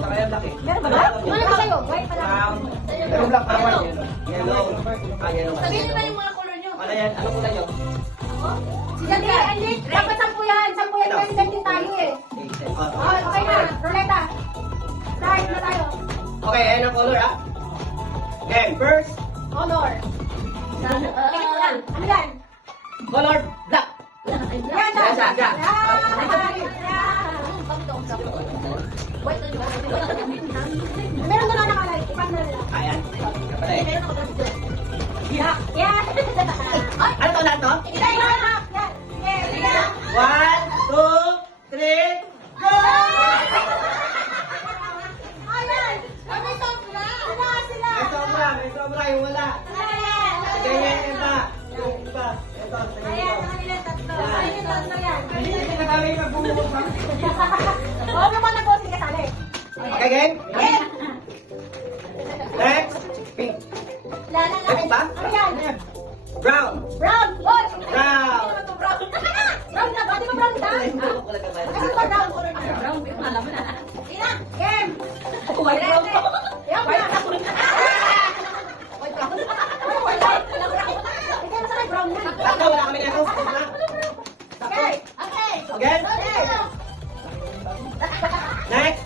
Kaya black eh. Meron ba ba? Ano ba kayo? White pala. Pero black pa naman. Yellow. Yellow. Sabihin nyo ba yung mga color nyo? Ano yan? Ano kulay nyo? Sige, Andy. Dapat 10 yan. 10 yan. Kasi din tayo eh. Okay na. Ruleta. Start na tayo. Okay, ayan ang color ah. Game, first. Color. Ano yan? Color black. Yan. Yan siya. Yan. Meron na nakalay. Ipang na nila. Ayan. Kapatid. Yan. Yan. Ano to lahat to? Yan. Yan. 1, 2, 3, go! Ayan. May sobra. Sila. May sobra, yung wala. Sige, yan, iba. Yung iba. Ito, Ayan, sa kanila tatlo. Ayan yung tatlo yan. Hindi na kami magbubukas. Huwag naman na bossing kasali. Okay, game? Yes. Next. Pink. Lala na. Pink ba? Ano yan? Brown. Brown. Boy. Brown. Brown. Brown na ba? Di ba brown ka? Ano ba brown color na? Brown. Alam mo na. Ina. Game. White brown. Yan. White brown. White brown. White brown. Ikaw na sa brown na. Tatlo, wala kami nito. Okay. Okay. Okay? Next.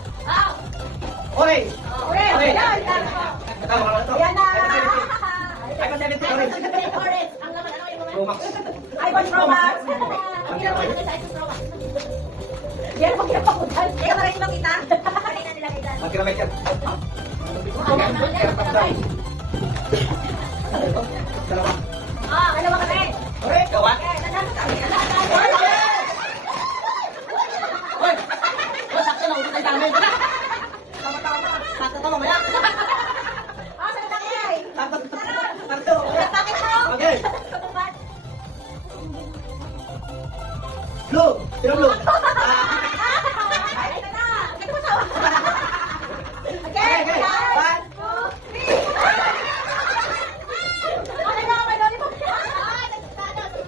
Orange. Okay. Yan. Ito, mga ano to? Yan na. iPhone 17 orange. Orange. Ang laman, ano yung Pro Max. iPhone Pro Max. Ang ginawa nila sa iPhone Pro Max. Yan ang pagkakaputan. Kaya maraming makita. Kanina nila kita. Magkilomit yan. Dalawa. Ano ba kasi? Orange, gawa. Hoy! Sakto na, ulit ang dami. Tama. Sakto ka mamaya. Sa nakakay. Sakto. Bakit mo? Okay. Blue. Sino blue? Ay, ito na. Ito mo sawa. Okay. Okay. 1, 2, 3. Okay na, okay na.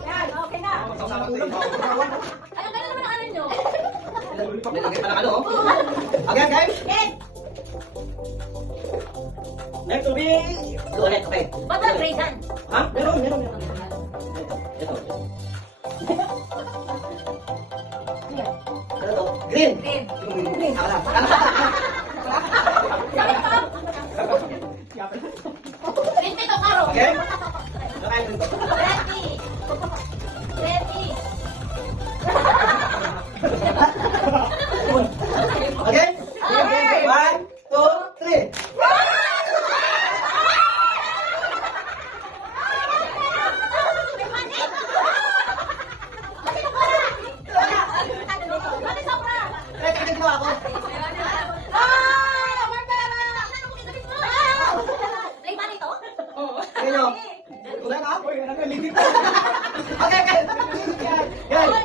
Yan, okay na. Sama-sama ko yun. Ano gano'n naman ang ano nyo? Nilagay pa ng ano, oh. Okay, guys. Yes. Next will be blue ulit. Okay. Ba't ang graysan? Ha? Meron. Ito. Ano to? Green. Green. Green. Akala. Green pito, karo. Okay. Okay. Ready. Ready. Okay? Okay. 1, 2, 3. Teka, ginawa ako. Sino? Wala na ako. Okay, okay. Guys.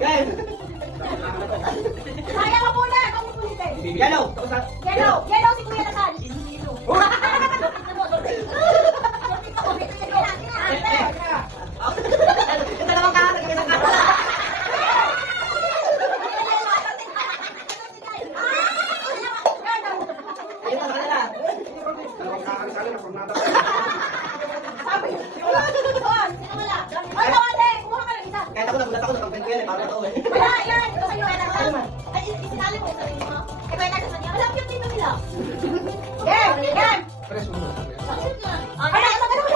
Guys. Yellow. Tapos na. Yellow si Kuya Nasal. Ito naman ka. Nagkita ka. Ayun na, kanila. Kahit ako nagulat ako, nakapin ko yan eh. Parang ako eh. Wala, yan. Ito sa'yo, Ella. Ay, isinali mo yung sarili mo. Eh, kaya nasa kanya. Wala, cute dito nila. Yan, yan. Ay, ito, ganun.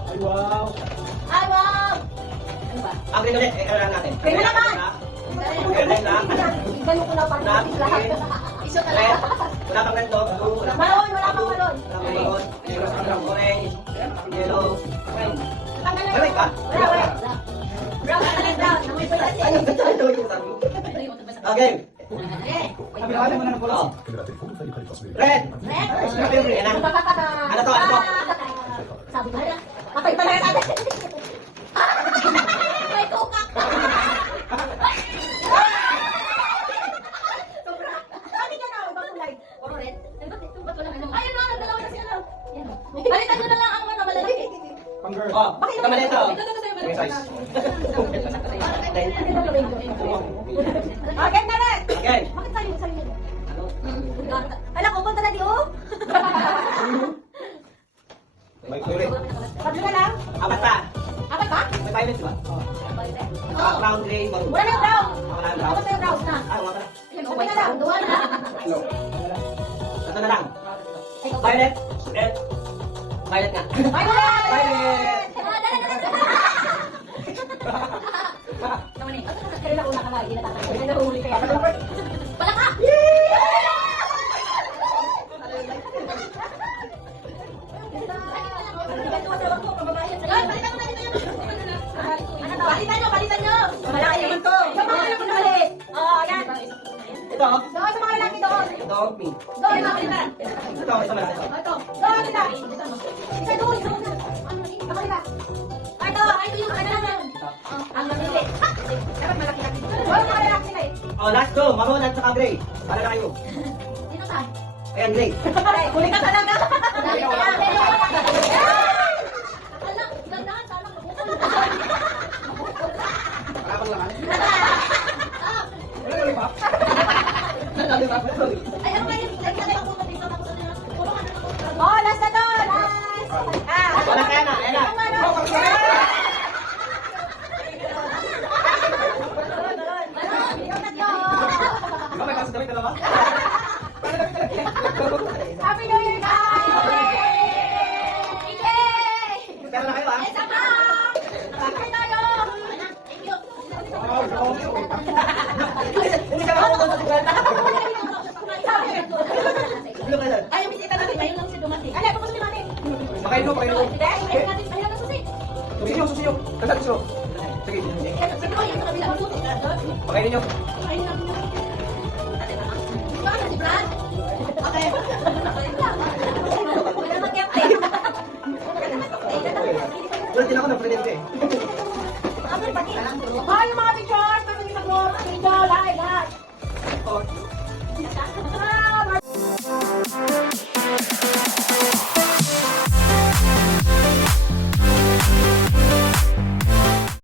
Ay, wow. Ay, wow. Ang green ulit, ano lang natin? Green naman. Green na. Ganun ko na pa. Black, Lahat. green, Iso ka red. lang. Wala pang ganito. Blue, wala pang Maroon, wala pang maroon. maroon. Orange, yellow. Tanggal na. Ay, wait ka? Wala, wala. Brown, brown, brown. Amoy pa yan. Ay, ito yung sabi. Okay. Pagkakala mo na ng Oh. Red. Red. Red. Yan na. Ano to? Ano to? Sabi ko na. Patay pala yan natin. May coca. Sabi ka na, ibang kulay. Puro red. Ayun na, nagdalawa na sila. Balitan mo na lang ang mga malalaki. Pang girl. Oh, ito mali ito. Yung size. Okay na rin. Again. Bakit tayo sa'yo yun? Kala ko, punta na di oh. May kulay. Tatlo na lang. Apat pa. Apat ba? May violet ba? Brown, gray, maroon. Wala na yung brown. Wala na yung brown. Tapos na yung brown na. Ah, wala pala. Yun, okay na lang. Duwa na. Hello. Ito na lang. Violet. Red. Violet nga. Violet! Violet! Naman eh. Kaya na una ka lagi na tatay. Kaya nahuli kaya. Palaka! Balitan nyo! Malaki naman to! Yung mga lalaki na mali! Oo, yan! Ito. Doon sa mga lalaki doon! Ito, me. Doon, yung mga balitan! Ito, ito malaki ito. Ito! Doon, isa! Isa doon! Isa doon! Sa kanila! Ito! Ito yung ano naman! Ang mamili! Dapat malaki-laki! Doon, mga lalaki na eh! Oh, last two. Maroon at saka gray. Para na kayo. Sino saan? Ayan, gray. Huli ka talaga! Parang laman. Wala yung pop. Oh, last na to! Last! Wala kaya na. Ayan na. Ikaw may kaso damit dalawa? Happy New Year, guys! Yay! Pero na kayo ah. Isa pa! Happy tayo! Thank you! Hindi ka makakuha sa kwenta. Ano ka yan? Ay, yung bisita natin, ngayon lang siya dumating. Ay, tapos si Mati. Pakain mo, pakain mo. Hindi, ayun natin, ayun natin susi. Susi nyo, susi nyo. Tanda, susi nyo. Sige. Sige ko, yung sa kabila. Pakainin nyo. Ayun natin. Baka na si Brad? Okay. Wala naman kaya kayo. Wala din ako ng presidente. Ay, yung mga pictures, pero isang mo, video, like, like. Oh.